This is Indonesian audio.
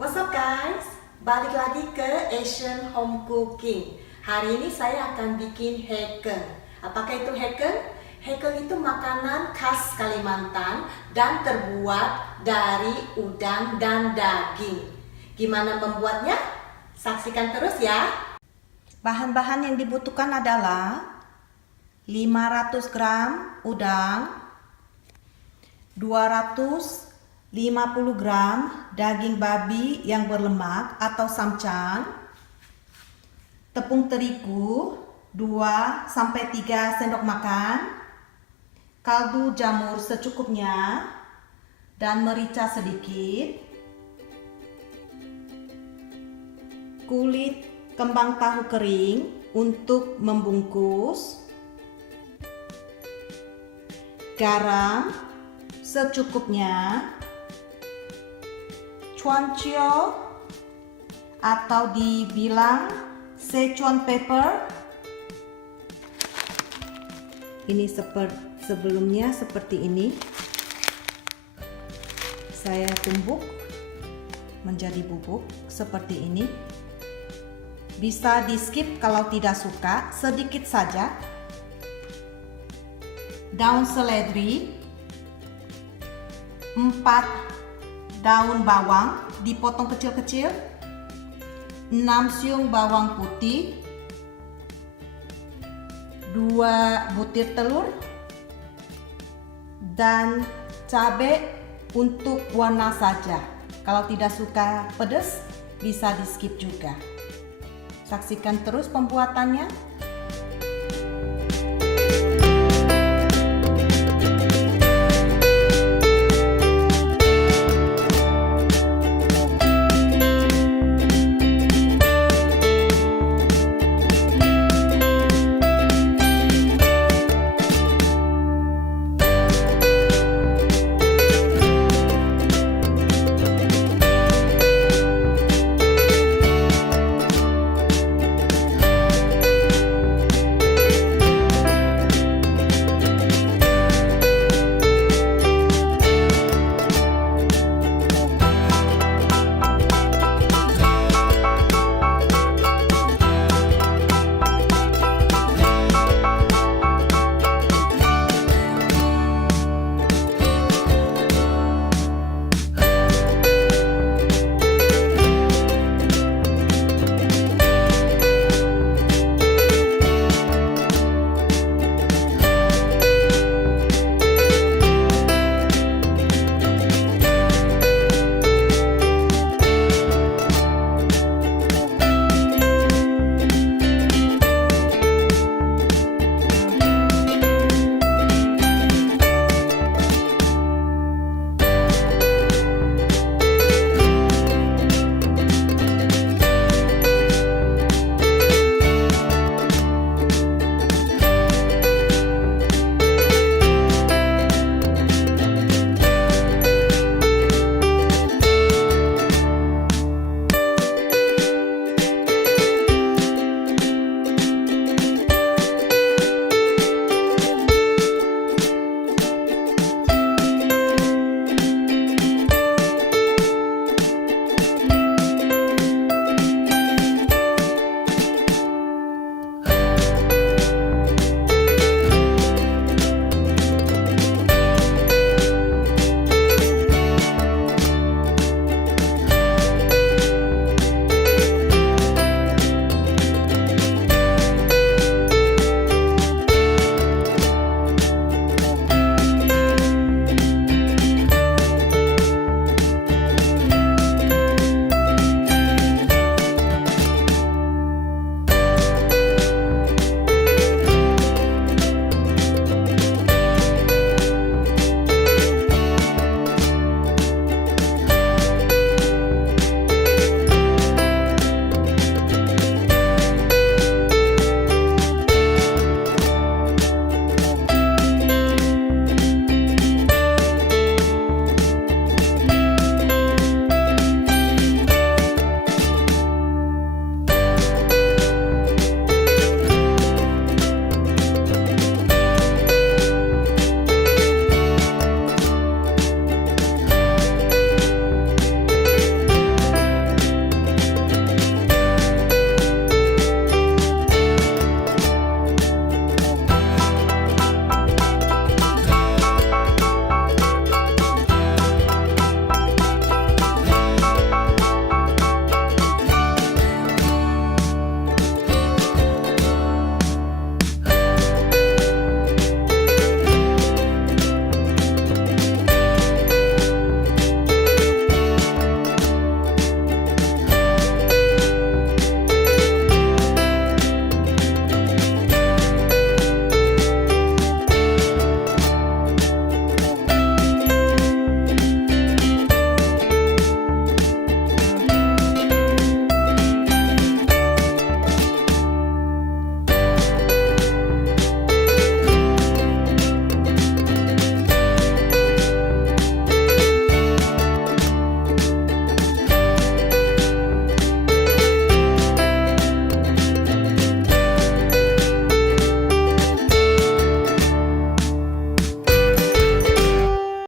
What's up guys? Balik lagi ke Asian Home Cooking. Hari ini saya akan bikin hekeng. Apakah itu hekeng? Hekeng itu makanan khas Kalimantan dan terbuat dari udang dan daging. Gimana membuatnya? Saksikan terus ya. Bahan-bahan yang dibutuhkan adalah 500 gram udang, 250 gram daging babi yang berlemak atau samcang, tepung terigu 2-3 sendok makan, kaldu jamur secukupnya, dan merica sedikit, kulit kembang tahu kering untuk membungkus, garam secukupnya, cuancio atau dibilang Szechuan pepper. Ini sebelumnya seperti ini. Saya tumbuk menjadi bubuk seperti ini. Bisa di skip kalau tidak suka, sedikit saja. Daun seledri, 4 daun bawang dipotong kecil-kecil, 6 siung bawang putih, 2 butir telur, dan cabai untuk warna saja. Kalau tidak suka pedas, bisa di skip juga. Saksikan terus pembuatannya.